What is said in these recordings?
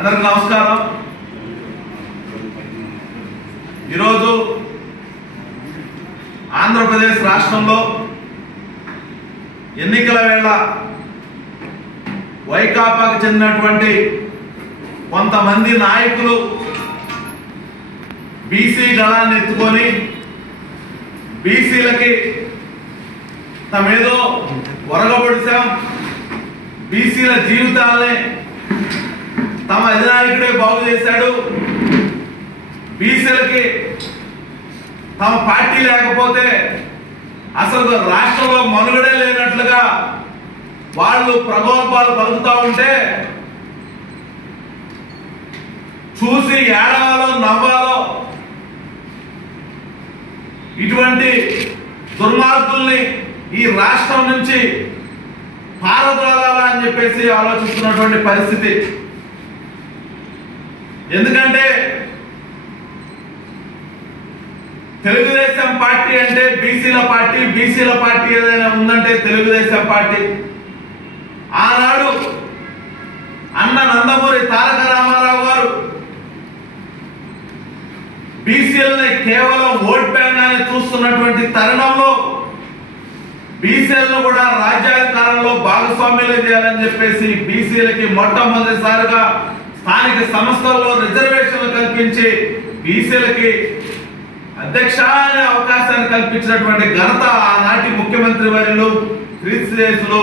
అందరికీ నమస్కారం। ఈరోజు ఆంధ్రప్రదేశ్ రాష్ట్రంలో ఎన్నికల వేళ వైకాపాకు చెందినటువంటి కొంతమంది నాయకులు బీసీ గళాన్ని ఎత్తుకొని బీసీలకి తమేదో వరగబడిసాం, బీసీల జీవితాలని తమ అధినాయకుడే బాగు చేశాడు, బీసీలకి తమ పార్టీ లేకపోతే అసలు రాష్ట్రంలో మనుగడే లేనట్లుగా వాళ్ళు ప్రగల్భాలు పలుకుతూ ఉంటే చూసి ఏడవాలో నవ్వాలో ఇటువంటి దుర్మార్గుల్ని ఈ రాష్ట్రం నుంచి పారద్రోలాలా అని చెప్పేసి ఆలోచిస్తున్నటువంటి పరిస్థితి। ఎందుకంటే తెలుగుదేశం పార్టీ అంటే బీసీల పార్టీ, బీసీల పార్టీ ఏదైనా ఉందంటే తెలుగుదేశం పార్టీ। ఆనాడు అన్న నందమూరి తారక రామారావు గారు బీసీలని కేవలం ఓట్ బ్యాంక్ గానే చూస్తున్నటువంటి తరుణంలో బీసీలను కూడా రాజ్యాధికారంలో భాగస్వామ్యం చేయాలని చెప్పేసి బీసీలకి మొట్టమొదటిసారిగా స్థానిక సంస్థల్లో రిజర్వేషన్లు కల్పించి బీసీలకి అధ్యక్ష అనే అవకాశాన్ని కల్పించినటువంటి ఘనత ఆనాటి ముఖ్యమంత్రి వర్యులు క్రీస్తుదేశులు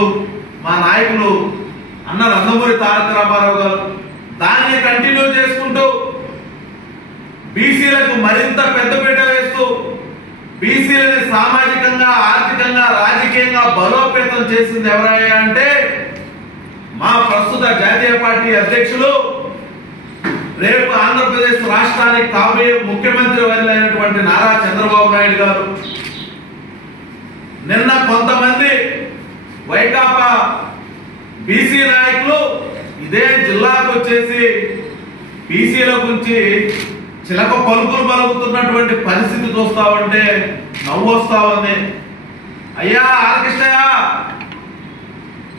మా నాయకులు అన్న నందమూరి తారక రామారావు గారు దాన్ని కంటిన్యూ చేసుకుంటూ బీసీలకు మరింత పెద్దపీట వేస్తూ బీసీలని సామాజికంగా, ఆర్థికంగా, రాజకీయంగా బలోపేతం చేసింది ఎవరయ్యా అంటే మా ప్రస్తుత జాతీయ పార్టీ అధ్యక్షులు, రేపు ఆంధ్రప్రదేశ్ రాష్ట్రానికి కాబోయే ముఖ్యమంత్రి వర్యులైనటువంటి నారా చంద్రబాబు నాయుడు గారు। నిన్న కొంతమంది వైకాపా బీసీ నాయకులు ఇదే జిల్లాకు వచ్చేసి బీసీల గురించి చిలక పలుకులు పలుకుతున్నటువంటి పరిస్థితి చూస్తా ఉంటే నవ్వు వస్తా ఉంది। అయ్యా ఆర్కృష్ణయ్య,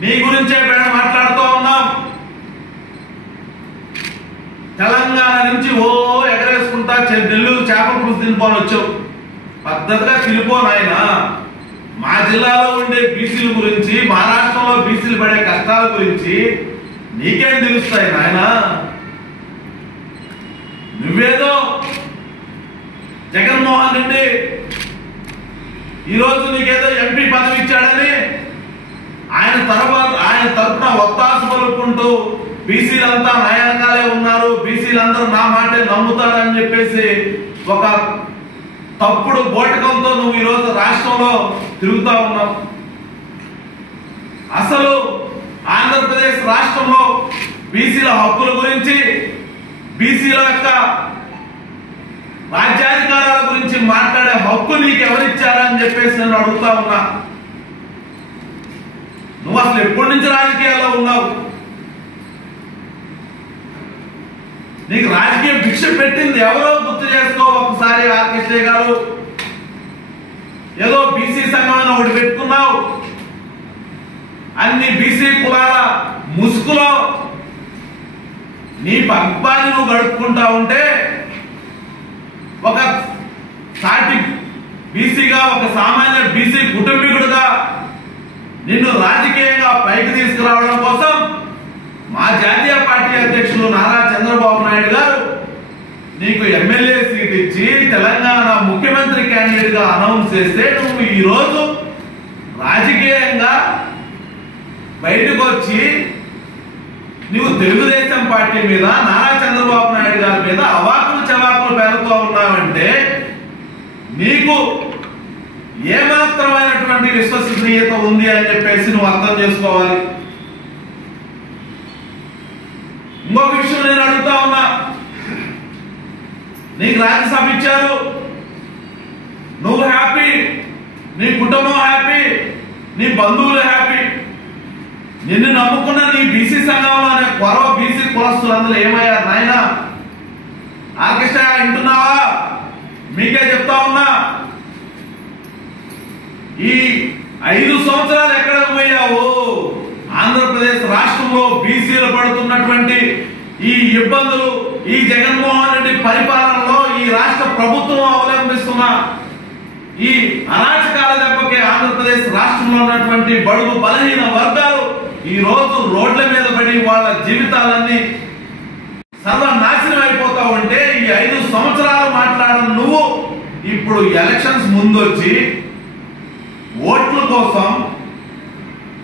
నీ గురించే మాట్లాడుతూ ఉన్నాం। తెలంగాణ నుంచి ఓ ఎగరేసుకుంటా నెల్లూరు చేపల పులుసు తినిపోని వచ్చావు, పద్ధతిగా తినిపోను ఆయన। మా జిల్లాలో ఉండే బీసీల గురించి, మా రాష్ట్రంలో బీసీలు పడే కష్టాల గురించి నీకేం తెలుస్తాయి నాయన? నువ్వేదో జగన్మోహన్ రెడ్డి ఈరోజు నీకేదో ఎంపీ పదవి ఇచ్చాడని ఆయన తరఫున ఒత్తాసు పలుకుంటూ బీసీలంతా నాయనకాలే ఉన్నారు, బీసీలందరూ నా మాటే నమ్ముతారని చెప్పేసి ఒక తప్పుడు బోటకంతో నువ్వు ఈరోజు రాష్ట్రంలో తిరుగుతా ఉన్నావు। అసలు ఆంధ్రప్రదేశ్ రాష్ట్రంలో బీసీల హక్కుల గురించి, బీసీల యొక్క రాజ్యాధికారాల గురించి మాట్లాడే హక్కు నీకు ఎవరిచ్చారని చెప్పేసి నేను అడుగుతా ఉన్నా। నువ్వు అసలు ఎప్పటి నుంచి రాజకీయాల్లో ఉన్నావు? నీకు రాజకీయ భిక్ష పెట్టింది ఎవరో గుర్తు చేసుకో ఒకసారి ఆర్కృష్ణయ్య గారు। ఏదో బీసీ సంఘం అని ఒకటి పెట్టుకున్నావు, అన్ని బీసీ కులాల ముసుగులో నీ పగ్బాన్ని నువ్వు గడుపుకుంటా ఉంటే ఒక సాటి బీసీగా, ఒక సామాన్య బీసీ కుటుంబీకుడుగా నిన్ను రాజకీయంగా పైకి తీసుకురావడం కోసం మా జాతీయ పార్టీ అధ్యక్షులు నారా చంద్రబాబు నాయుడు గారు నీకు ఎమ్మెల్యే సీట్ ఇచ్చి తెలంగాణ ముఖ్యమంత్రి క్యాండిడేట్ గా అనౌన్స్ చేస్తే నువ్వు ఈరోజు రాజకీయంగా బయటకు వచ్చి నువ్వు తెలుగుదేశం పార్టీ మీద, నారా చంద్రబాబు నాయుడు గారి మీద అవాకులు చవాకులు పేరుతూ ఉన్నావంటే నీకు ఏమాత్రమైనటువంటి విశ్వసనీయత ఉంది అని చెప్పేసి నువ్వు అర్థం చేసుకోవాలి। ఇంకొక విషయం నేను అడుగుతా ఉన్నా, నీకు రాజ్యసభ ఇచ్చారు, నువ్వు హ్యాపీ, నీ కుటుంబం హ్యాపీ, నీ బంధువులు హ్యాపీ, నిన్ను నమ్ముకున్న నీ బీసీ సంఘంలోనే కొరవ బీసీ కులస్తులందరూ ఏమయ్యారు నాయన? ఆర్కృష్ణ వింటున్నావా? మీకే చెప్తా ఉన్నా, ఈ 5 సంవత్సరాలు ఎక్కడికి పోయావు? ఆంధ్రప్రదేశ్ రాష్ట్రంలో బీసీలు పడుతున్నటువంటి ఈ ఇబ్బందులు ఈ జగన్మోహన్ రెడ్డి పరిపాలనలో ఈ రాష్ట్ర ప్రభుత్వం అవలంబిస్తున్న ఈ అరాచకాల దెబ్బకి ఆంధ్రప్రదేశ్ రాష్ట్రంలో ఉన్నటువంటి బడుగు బలహీన వర్గాలు ఈ రోజు రోడ్ల మీద పడి వాళ్ళ జీవితాలన్నీ సర్వనాశనం అయిపోతా ఉంటే ఈ 5 సంవత్సరాలు మాట్లాడడం నువ్వు ఇప్పుడు ఎలక్షన్స్ ముందు వచ్చి ఓట్ల కోసం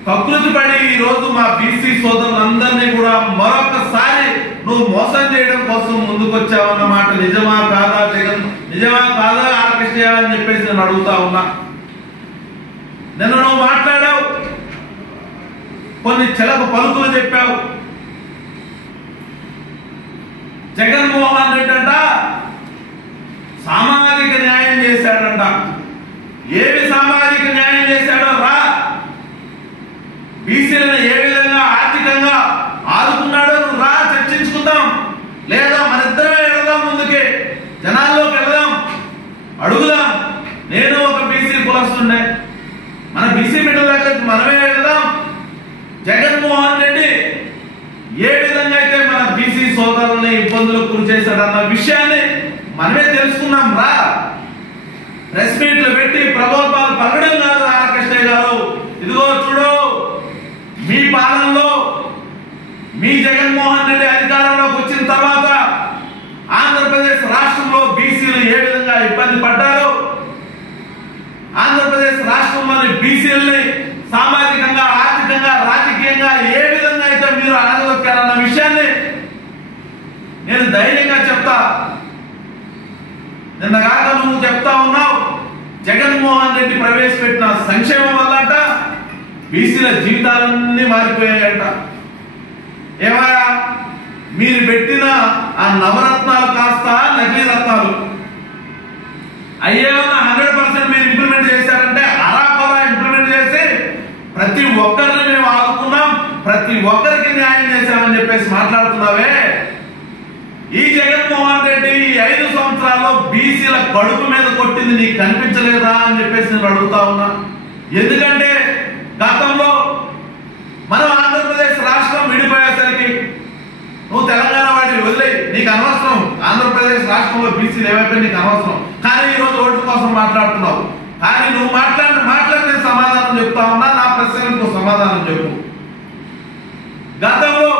కకృతి పడి ఈ రోజు మా బీసీ సోదరులందరినీ కూడా మరొకసారి నువ్వు మోసం చేయడం కోసం ముందుకొచ్చావన్నమాట నిజమా కాదా జగన్, నిజమా కాదా ఆర్కెస్ట్రా అని చెప్పేసి నేను అడుగుతా ఉన్నా. నిన్న నువ్వు మాట్లాడావు, కొన్ని చిలక పలుకులు చెప్పావు. జగన్మోహన్ రెడ్డి అంట సామాజిక న్యాయం చేశాడంట. ఏమి సామాజిక న్యాయం చేశాడో రా, బీసీలను ఏ విధంగా ఆర్థికంగా ఆదుకున్నాడో రా, చర్చించుకుందాం. లేదా మన ఇద్దరమే వెళదాం, ముందుకే జనాల్లోకి వెళదాం, అడుగుదాం. నేను ఒక బీసీ కులస్తుండే, మన బీసీ బిడ్డల దగ్గరికి మనమే వెళదాం. జగన్మోహన్ రెడ్డి ఏ విధంగా అయితే మన బీసీ సోదరుల్ని ఇబ్బందులకు గురి చేశాడన్న విషయాన్ని మనమే తెలుసుకున్నాం రా. ప్రెస్ మీట్లు పెట్టి ప్రగల్భాలు పలకడం కాదు ఆర్కెస్ట్రా గారు. ఇదిగో చూడు, మీ పాలనలో మీ జగన్మోహన్ రెడ్డి అధికారంలోకి వచ్చిన తర్వాత ఆంధ్రప్రదేశ్ రాష్ట్రంలో బీసీలు ఏ విధంగా ఇబ్బంది పడ్డారు, ఆంధ్రప్రదేశ్ రాష్ట్రంలోని బీసీలని సామాజికంగా ఆర్థికంగా రాజకీయంగా ఏ విధంగా అయితే మీరు అనగలొక్కారన్న విషయాన్ని నేను ధైర్యంగా చెప్తా. నిన్న కాక నువ్వు చెప్తా ఉన్నావు, జగన్మోహన్ రెడ్డి ప్రవేశపెట్టిన సంక్షేమం వల్ల బీసీల జీవితాలన్నీ మారిపోయాయంట. ఏమయ్యా, మీరు పెట్టిన ఆ నవరత్నాలు కాస్త నకిలీ రత్నాలు అయ్యేవన్నా 100% మీరు ఇంప్లిమెంట్ చేశారంటే అరాకొరా ఇంప్లిమెంట్ చేసి ప్రతి ఒక్కరిని మేము ఆదుకున్నాం, ప్రతి ఒక్కరికి న్యాయం చేశామని చెప్పేసి మాట్లాడుతున్నావే. ఈ జగన్మోహన్ రెడ్డి ఈ 5 సంవత్సరాల్లో బీసీల కడుపు మీద కొట్టింది నీకు కనిపించలేదా అని చెప్పేసి నేను అడుగుతా ఉన్నా. ఎందుకంటే గతంలో మనం ఆంధ్రప్రదేశ్ రాష్ట్రం విడిపోయేసరికి నువ్వు తెలంగాణ వాడిని వదిలే, నీకు అనవసరం ఆంధ్రప్రదేశ్ రాష్ట్రంలో బీసీలు ఏమైపోయి నీకు అనవసరం. కానీ ఈ రోజు ఓట్ల కోసం మాట్లాడుతున్నావు. కానీ నువ్వు మాట్లాడి నేను సమాధానం చెప్తా ఉన్నా. నా ప్రశ్నలకు సమాధానం చెప్పు. గతంలో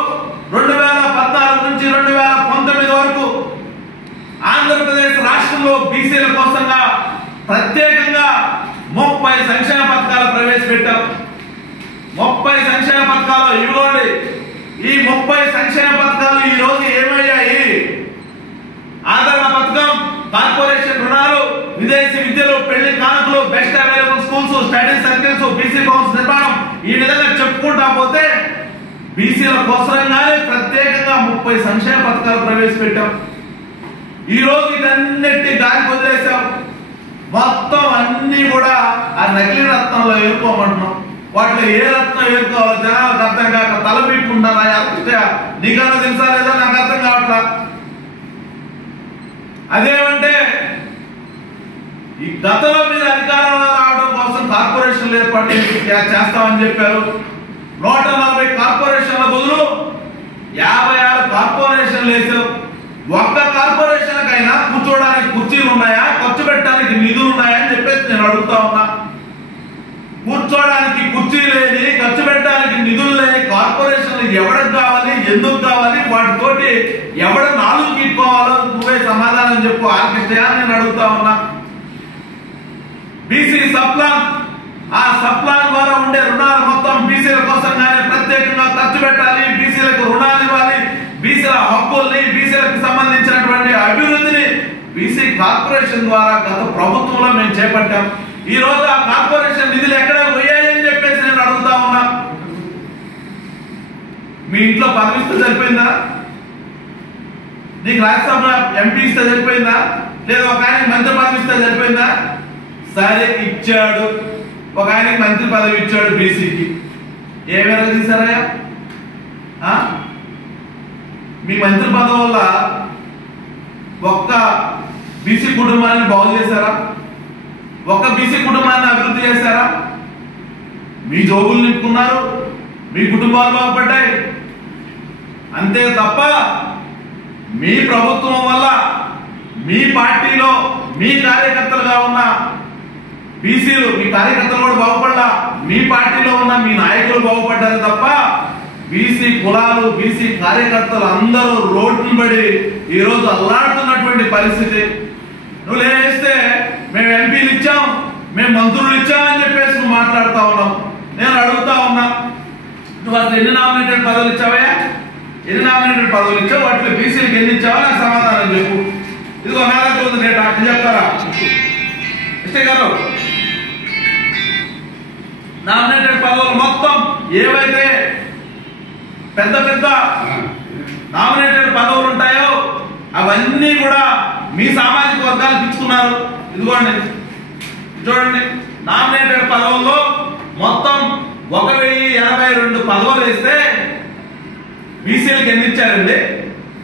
2014 నుంచి 2019 వరకు ఆంధ్రప్రదేశ్ రాష్ట్రంలో బీసీల కోసంగా ప్రత్యేకంగా 30 సంక్షేమ పథకాలు ప్రవేశపెట్టారు. 30 సంక్షేమ పథకాలు ఇవ్వండి. ఈ 30 సంక్షేమ పథకాలు ఈ రోజు ఏమయ్యాయి? ఆదరణ పథకం, కార్పొరేషన్ రుణాలు, విదేశీ విద్యలు, పెళ్లి కానుకలు, best available schools, study circles, BC Bhavan's నిర్మాణం, ఈ విధంగా చెప్పుకుంటా పోతే బీసీల కోసంగానే ప్రత్యేకంగా 30 సంక్షేమ పథకాలు ప్రవేశపెట్టాం. ఈ రోజు ఇదన్నిటి గాలికి వదిలేసాం. మొత్తం అన్ని కూడా ఆ నకిలీ రత్నంలో ఏరుకోమంటున్నాం. వాటిలో ఏ రత్నం ఏరుకోవాలో జనాలకు అర్థం కాక తలపెట్టుకుంటారా? నీకన్నా తెలుసా లేదా? నాకు అర్థం కావట్లా. అదేమంటే ఈ గతంలో మీరు అధికారంలో రావడం కోసం కార్పొరేషన్లు ఏర్పాటు చేస్తామని చెప్పారు. 140 కార్పొరేషన్ల బదులు 56 కార్పొరేషన్లు వేసావు. ఒక్క కార్పొరేషన్ కైనా కూర్చోడానికి కుర్చీలు ఉన్నాయా, ఖర్చు పెట్టడానికి నిధులు ఉన్నాయా అని చెప్పేసి నేను అడుగుతా ఉన్నా. కూర్చోడానికి కుర్చీ లేని, ఖర్చు పెట్టడానికి నిధులు లేని కార్పొరేషన్లు ఎవరికి కావాలి, ఎందుకు కావాలి, వాటితోటి ఎవడ నాలుగు తీసుకోవాలో నువ్వే సమాధానం చెప్పు ఆర్కెస్ట్రా నేను అడుగుతా ఉన్నా. బీసీ సప్లాన్, ఆ సప్లాన్ ద్వారా ఉండే రుణాలు మొత్తం బీసీల కోసంగానే ప్రత్యేకంగా ఖర్చు పెట్టాలి, బీసీలకు రుణాలు ఇవ్వాలి, బీసీల హక్కుల్ని, బీసీలకు సంబంధించినటువంటి అభివృద్ధిని బీసీ కార్పొరేషన్ ద్వారా గత ప్రభుత్వంలో మేము చేపట్టాం. ఈ రోజు ఆ కార్పొరేషన్ నిధులు ఎక్కడ పోయాయని చెప్పేసి నేను అడుగుతా ఉన్నా. మీ ఇంట్లో పదవి ఇస్తే సరిపోయిందా? నీకు రాజ్యసభ ఎంపీ ఇస్తే సరిపోయిందా? లేదా ఒక ఆయనకి మంత్రి పదవి ఇస్తే సరిపోయిందా? సరే ఇచ్చాడు, ఒక ఆయనకి మంత్రి పదవి ఇచ్చాడు బీసీకి. ఏ మేరకు తీసారా? మీ మంత్రి పదవి వల్ల ఒక్క బీసీ కుటుంబాన్ని బాగు చేశారా? ఒక్క బీసీ కుటుంబాన్ని అభివృద్ధి చేశారా? మీ జోబులు నింపుకున్నారు, మీ కుటుంబాలు బాగుపడ్డాయి అంతే తప్ప మీ ప్రభుత్వం వల్ల మీ పార్టీలో మీ కార్యకర్తలుగా ఉన్న బీసీలు, మీ కార్యకర్తలు కూడా బాగుపడ్డా, మీ పార్టీలో ఉన్న మీ నాయకులు బాగుపడ్డారు తప్ప బీసీ కులాలు, బీసీ కార్యకర్తలు అందరూ రోడ్డును పడి ఈరోజు అల్లాడుతున్నటువంటి పరిస్థితి. నువ్వు లేస్తే మేము ఎంపీలు ఇచ్చాం, మేము మంత్రులు ఇచ్చాం అని చెప్పేసి నువ్వు మాట్లాడుతా ఉన్నావు. నేను అడుగుతా ఉన్నా, నువ్వు అసలు ఎన్ని నామినేటెడ్ పదవులు ఇచ్చావా? ఎన్ని నామినేటెడ్ పదవులు ఇచ్చావు? వాటిలో బీసీలకు ఎన్ని ఇచ్చావా? నాకు సమాధానం చెప్పు. ఇదిగో మేళ రేటు అట్లా చెప్తారా ఇష్టే గారు? నామినేటెడ్ పదవులు మొత్తం ఏవైతే పెద్ద పెద్ద నామినేటెడ్ పదవులు ఉంటాయో అవన్నీ కూడా మీ సామాజిక వర్గాలకు ఇచ్చుకున్నారు. ఇదిగోండి చూడండి, నామినేటెడ్ పదవుల్లో మొత్తం 1082 పదవులు వేస్తే బీసీలకు ఎన్ని ఇచ్చారండి?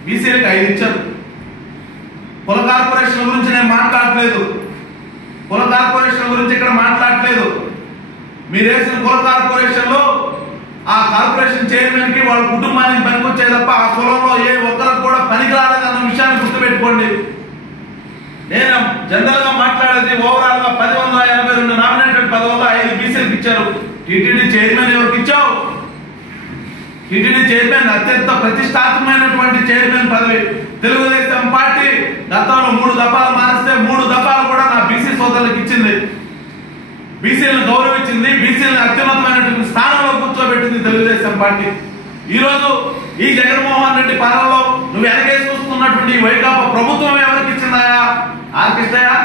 బీసీలకు 5 ఇచ్చారు. కుల కార్పొరేషన్ గురించి నేను మాట్లాడలేదు, కుల కార్పొరేషన్ గురించి ఇక్కడ మాట్లాడలేదు. మీరు వేసిన కుల కార్పొరేషన్ లో ఆ కార్పొరేషన్ చైర్మన్ కి వాళ్ళ కుటుంబానికి పనికొచ్చే తప్ప ఆ కులంలో ఏ ఒక్కరికి కూడా పనికి రాలేదన్న విషయాన్ని గుర్తుపెట్టుకోండి. నేను జనరల్ గా మాట్లాడేది ఓవరాల్ గా 1082 నామినేటెడ్ పదవుల్లో 5 బీసీలకు ఇచ్చారు. టీటీడీ చైర్మన్ ఎవరికి ఇచ్చావు? టీటీడీ చైర్మన్ అత్యంత ప్రతిష్టాత్మకమైనటువంటి చైర్మన్ పదవి. తెలుగుదేశం పార్టీ గతంలో 3 దఫాలు మారిస్తే 3 దఫాలు కూడా నా బీసీ సోదరులకు ఇచ్చింది, బీసీలను గౌరవించింది, బీసీలను అత్యున్నతమైనటువంటి స్థానంలో కూర్చోబెట్టింది తెలుగుదేశం పార్టీ. ఈ రోజు ఈ జగన్మోహన్ రెడ్డి పాలనలో నువ్వు వెనకేసి చూస్తున్నటువంటి వైకాపా ప్రభుత్వం ఎవరికి ఇచ్చిందాయా? ఆర్కిష్టయా?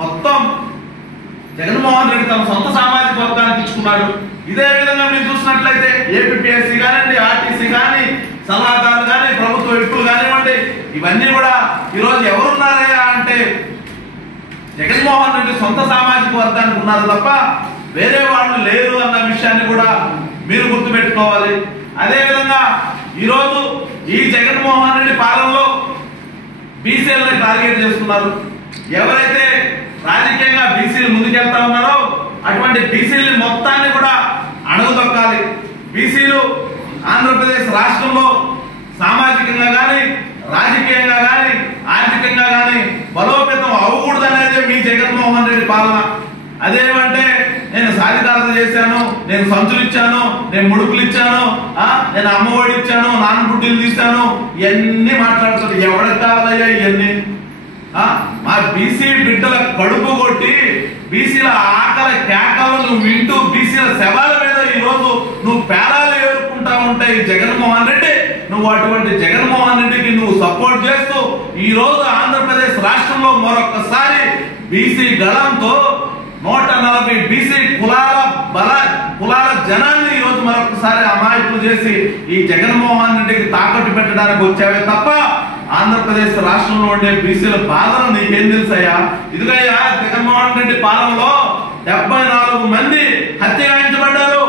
మొత్తం జగన్మోహన్ రెడ్డి తన సొంత సామాజిక వర్గానికి ఇచ్చుకున్నాడు. ఇదే విధంగా మీరు చూసినట్లయితే ఏపీఎస్సీ కానివ్వండి, ఆర్టీసీ కానీ, సలహాదారులు కానీ, ప్రభుత్వ వ్యక్తులు కానివ్వండి, ఇవన్నీ కూడా ఈరోజు ఎవరున్నారయ్యా అంటే జగన్మోహన్ రెడ్డి సొంత సామాజిక వర్గానికి ఉన్నారు తప్ప వేరే వాళ్ళు లేరు అన్న విషయాన్ని కూడా మీరు గుర్తుపెట్టుకోవాలి. అదేవిధంగా ఈరోజు ఈ జగన్మోహన్ రెడ్డి పాలనలో బీసీలను టార్గెట్ చేసుకున్నారు. ఎవరైతే రాజకీయంగా బీసీలు ముందుకెళ్తా ఉన్నారో అటువంటి బీసీలని మొత్తాన్ని కూడా అణగదొక్కాలి. బీసీలు ఆంధ్రప్రదేశ్ రాష్ట్రంలో సామాజికంగా కానీ, రాజకీయంగా కానీ, ఆర్థికంగా కానీ బలోపేతం అవ్వకూడదనేది మీ జగన్మోహన్ రెడ్డి పాలన. అదేమంటే నేను సాధికారత చేశాను, నేను సంచులు ఇచ్చాను, నేను ముడుపులు ఇచ్చాను, నేను అమ్మఒడి ఇచ్చాను, నాన్న గుడ్డీలు తీశాను, ఇవన్నీ మాట్లాడుతుంది. ఎవరికి కావాలయ్యా ఇవన్నీ? మా బీసీ బిడ్డల కడుపు కొట్టి బీసీల ఆకలి కేకలు నువ్వు వింటూ బీసీల శవాల మీద ఈరోజు నువ్వు పేరాలు ఏరుకుంటా ఉంటాయి జగన్మోహన్ రెడ్డి. నువ్వు అటువంటి జగన్మోహన్ రెడ్డికి నువ్వు సపోర్ట్ చేస్తూ ఈ రోజు ఆంధ్రప్రదేశ్ రాష్ట్రంలో మరొకసారి బీసీ గళంతో 140 బీసీ కులాల జనాన్ని ఈ రోజు మరొకసారి అమాయకులు చేసి ఈ జగన్మోహన్ రెడ్డికి తాకట్టు పెట్టడానికి వచ్చావే తప్ప ఆంధ్రప్రదేశ్ రాష్ట్రంలో ఉండే బీసీల బాధలు నీకేం తెలుసయ్యా? ఇదిగయ్యా జగన్మోహన్ రెడ్డి పాలనలో 74 మంది హత్యగాయించబడ్డారు.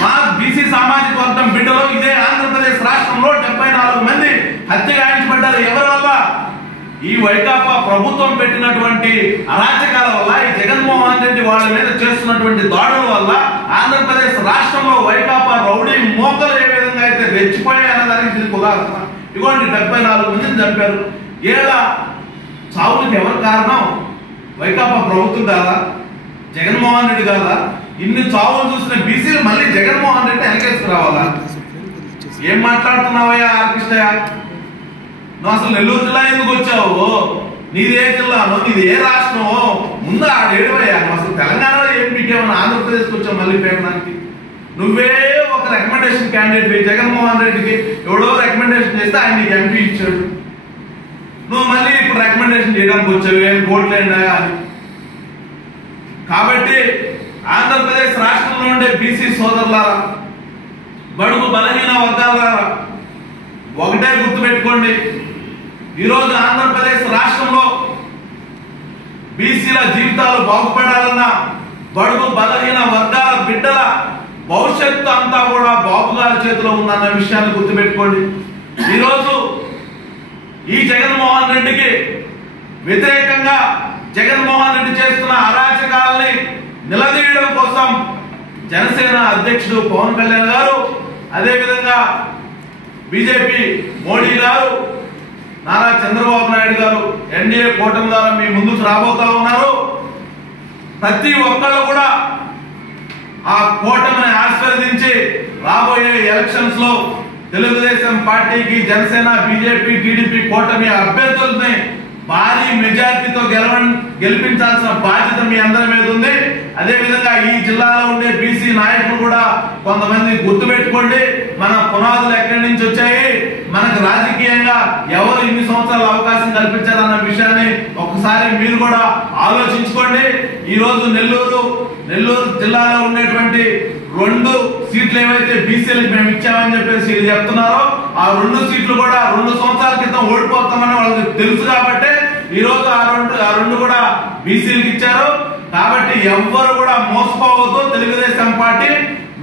మా బీసీ సామాజిక వర్గం బిడ్డలో ఇదే ఆంధ్రప్రదేశ్ రాష్ట్రంలో 74 మంది హత్యగాయించబడ్డారు. ఎవరి వల్ల? ఈ వైకాపా ప్రభుత్వం పెట్టినటువంటి అరాచకాల వల్ల, ఈ జగన్మోహన్ రెడ్డి వాళ్ళ మీద చేస్తున్నటువంటి దాడుల వల్ల ఆంధ్రప్రదేశ్ రాష్ట్రంలో వైకాపా రౌడీ మోకలు ఏ విధంగా అయితే రెచ్చిపోయాయన్న దానికి దీనికి ఉదాహరణ. ఇవ్వండి, 74 మందిని చంపారు. ఏళ్ళ చావులకు ఎవరు కారణం? వైకాపా ప్రభుత్వం కాదా? జగన్మోహన్ రెడ్డి కాదా? ఇన్ని చావులు చూసిన బీసీలు మళ్ళీ జగన్మోహన్ రెడ్డి వెనకేసుకు రావాలా? ఏం మాట్లాడుతున్నావయ్యా ఆర్కిష్టయ్య? నువ్వు అసలు నెల్లూరు జిల్లా ఎందుకు వచ్చావు? నీది ఏ జిల్లానో, నీది ఏ రాష్ట్రమో ముందు ఆడేడువయ్యా. నువ్వు అసలు తెలంగాణలో ఏం పీకేమన్నా ఆంధ్రప్రదేశ్కి వచ్చావు మళ్ళీ పేరడానికి? నువ్వే ఒక రికమెండేషన్ క్యాండిడేట్ జగన్మోహన్ రెడ్డికి ఎవడో రికమెండేషన్ చేస్తే ఆయన నీకు ఎంపీ ఇచ్చాడు. నువ్వు మళ్ళీ ఇప్పుడు రికమెండేషన్ చేయడానికి వచ్చావు ఏం కోట్లేండా అని. కాబట్టి ఆంధ్రప్రదేశ్ రాష్ట్రంలో ఉండే బీసీ సోదరులారా, బడుగు బలహీన వర్గాలారా, ఒకటే గుర్తుపెట్టుకోండి. ఈరోజు ఆంధ్రప్రదేశ్ రాష్ట్రంలో బీసీల జీవితాలు బాగుపడాలన్నా బడుగు బలహీన వర్గాల బిడ్డల భవిష్యత్తు అంతా కూడా బాబు గారి చేతిలో ఉందన్న విషయాన్ని గుర్తుపెట్టుకోండి. ఈరోజు ఈ జగన్మోహన్ రెడ్డికి వ్యతిరేకంగా జగన్మోహన్ రెడ్డి చేస్తున్న అరాచకాలని నిలదీయడం కోసం జనసేన అధ్యక్షుడు పవన్ కళ్యాణ్ గారు, అదేవిధంగా బీజేపీ మోడీ గారు, నారా చంద్రబాబు నాయుడు గారు ఎన్డీఏ కూటమి ద్వారా మీ ముందుకు రాబోతా ఉన్నారు. ప్రతి ఒక్కళ్ళు కూడా ఆ కూటమిని ఆశీర్వదించి రాబోయే ఎలక్షన్స్ లో తెలుగుదేశం పార్టీకి, జనసేన, బీజేపీ, టీడీపీ కూటమి అభ్యర్థుల్ని భారీ మెజార్టీతో గెలిపించాల్సిన బాధ్యత మీ అందరి మీద ఉంది. అదే విధంగా ఈ జిల్లాలో ఉండే బీసీ నాయకులు కూడా కొంతమంది గుర్తుపెట్టుకోండి, మన పునాదులు ఎక్కడి నుంచి వచ్చాయి, మనకు రాజకీయంగా ఎవరు ఇన్ని సంవత్సరాలు అవకాశం కల్పించారన్న విషయాన్ని ఒకసారి మీరు కూడా ఆలోచించుకోండి. ఈ రోజు నెల్లూరు జిల్లాలో ఉండేటువంటి 2 సీట్లు ఏవైతే బీసీలకు మేము ఇచ్చామని చెప్పేసి వీళ్ళు చెప్తున్నారో ఆ 2 సీట్లు కూడా 2 సంవత్సరాల క్రితం ఓడిపోతామని వాళ్ళకి తెలుసు కాబట్టి ఈ రోజు ఆ రెండు కూడా బీసీలకు ఇచ్చారు. కాబట్టి ఎవ్వరు కూడా మోసపోవద్దు. తెలుగుదేశం పార్టీ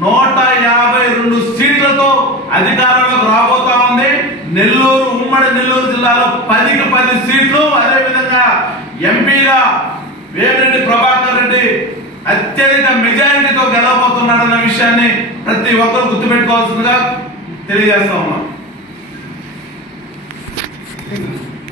152 సీట్లతో అధికారంలోకి రాబోతా ఉంది. ఉమ్మడి నెల్లూరు జిల్లాలో 10కి 10 సీట్లు. అదే విధంగా ఎంపీగా వేమిరెడ్డి ప్రభాకర్ రెడ్డి అత్యధిక మెజారిటీతో గెలవబోతున్నాడన్న విషయాన్ని ప్రతి ఒక్కరు గుర్తుపెట్టుకోవాల్సిందిగా తెలియజేస్తా ఉన్నాం.